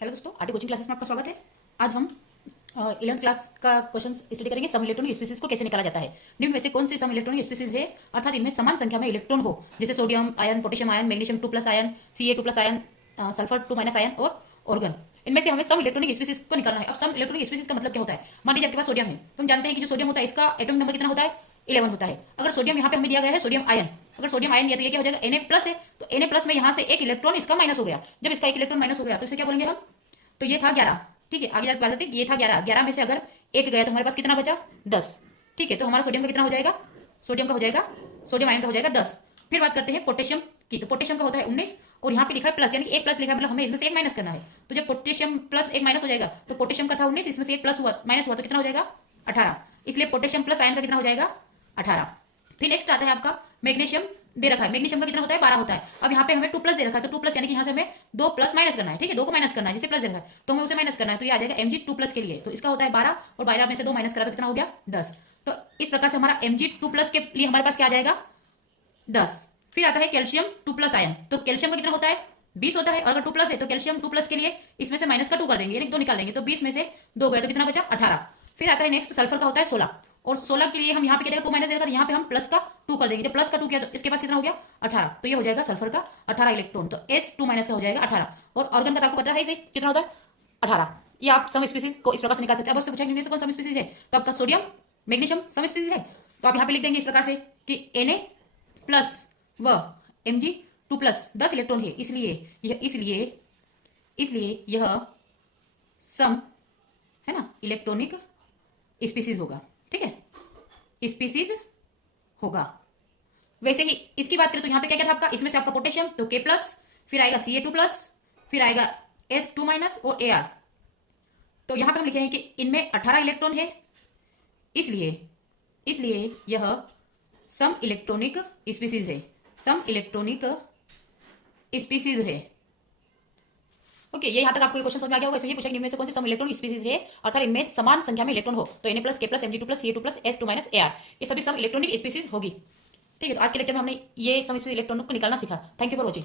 Hello दोस्तों, RT coaching classes में आपका स्वागत है। आज हम 11th क्लास का क्वेश्चन स्टडी करेंगे। सम इलेक्ट्रॉनिक स्पीसीज को कैसे निकाला जाता है। निम्न में से कौन से सम इलेक्ट्रॉनिक स्पीसीज है, अर्थात इनमें समान संख्या में इलेक्ट्रॉन हो, जैसे sodium ion, potassium ion, magnesium 2+ ion, Ca2+ ion, sulphur 2- ion और ऑर्गन। इनमें से हमें सम इलेक्ट्रॉनिक स्पीसीज को निकालना है। अब सम इलेक्ट्रॉनिक स्पीसीज का मतलब क्या होता है। मान लीजिए आपके पास सोडियम है, तो हम जानते हैं कि जो सोडियम होता है इसका एटॉमिक नंबर कितना होता है, 11 होता है। अगर सोडियम यहाँ पे हमें दिया गया है सोडियम आयन, अगर सोडियम आयन दिया तो ये क्या हो जाएगा, Na+ है, तो Na+ में यहाँ से एक इलेक्ट्रॉन इसका माइनस हो गया। जब इसका एक इलेक्ट्रॉन माइनस हो गया तो इसे क्या बोलेंगे हम, तो ये था 11। ठीक है, आगे जाकर बात करते हैं। ये था 11, 11 में से अगर एक गया तो हमारे पास कितना बचा, 10। ठीक है, तो हमारा सोडियम का कितना हो जाएगा, सोडियम का हो जाएगा, सोडियम आयन का हो जाएगा 10। फिर बात करते हैं पोटेशियम की, तो पोटेशियम का होता है 19 और यहाँ पे लिखा है प्लस, यानी कि एक प्लस लिखा है, मतलब हमें इसमें से एक माइनस करना है। तो जब पोटेशियम प्लस एक माइनस हो जाएगा, तो पोटेशियम का था 19, इसमें से एक प्लस हुआ, माइनस हुआ, तो कितना हो जाएगा 18। इसलिए पोटेशियम प्लस आयन का कितना हो जाएगा 18। फिर नेक्स्ट आता है आपका मैग्नीशियम। दे रखा है मैग्नीशियम का कितना होता है 12 होता है। अब यहाँ पे हमें 2+ दे रखा है, तो 2+ यानी कि यहाँ से हमें 2+ माइनस करना है। ठीक है, 2 को माइनस करना है, जिसे प्लस दे रखा है तो हमें उसे माइनस करना है। तो ये आ जाएगा Mg2+ के लिए, तो इसका होता है 12 और 12 में से 2 माइनस करा तो कितना हो गया 10। तो इस प्रकार से हमारा Mg2+ के लिए हमारे पास क्या आ जाएगा 10। फिर आता है कैल्शियम 2+ आयन, तो कैल्शियम का कितना होता है 20 होता है, और अगर 2+ है तो कैल्शियम 2+ के लिए इसमें से माइनस का 2 कर देंगे, यानी 2 निकाल देंगे, तो 20 में से 2 गए तो कितना बचा 18। फिर आता है नेक्स्ट सल्फर का होता है 16, और 16 के लिए हम यहाँ पे क्या देगा 2 माइनस देगा, तो यहाँ पे हम प्लस का 2 कर देंगे। जब प्लस का 2 किया तो इसके पास कितना हो गया 18, तो ये हो जाएगा सल्फर का 18 इलेक्ट्रॉन। तो S2- का हो जाएगा 18, और ऑर्गन का तो आपको पता है इसे कितना होता है 18। ये आप सम स्पीसीज को इस प्रकार से निकाल सकते हैं। अब आपसे पूछा कि कौन सम स्पीसीज है, तो आपका सोडियम मैग्नीशियम सम स्पीसीज है, तो आप यहाँ पे लिख देंगे इस प्रकार से कि Na+ व Mg2+ 10 इलेक्ट्रॉन है, इसलिए यह सम है ना इलेक्ट्रॉनिक स्पीसीज होगा। ठीक है, स्पीसीज होगा। वैसे ही इसकी बात करें तो यहाँ पे क्या क्या था आपका, इसमें से आपका पोटेशियम तो K+, फिर आएगा Ca2+, फिर आएगा S2- और Ar। तो यहाँ पे हम लिखेंगे कि इनमें 18 इलेक्ट्रॉन है, इसलिए यह सम इलेक्ट्रॉनिक स्पीसीज है, सम इलेक्ट्रॉनिक स्पीसीज है। ओके, ये यहाँ तक आपको क्वेश्चन समझ में आ गया होगा। इसमें ये पूछा कि इनमें से कौन सी सम इलेक्ट्रॉनिक स्पीसीज है, अर्थात इनमें समान संख्या में इलेक्ट्रॉन हो, तो Na+, K+, Mg2+, Ca2+, S2- Ar, ये सभी सम इलेक्ट्रॉनिक स्पीसीज होगी। ठीक है, तो आज के लेक्चर में हमने ये सम इलेक्ट्रॉनों को निकालना सीखा। Thank you for watching.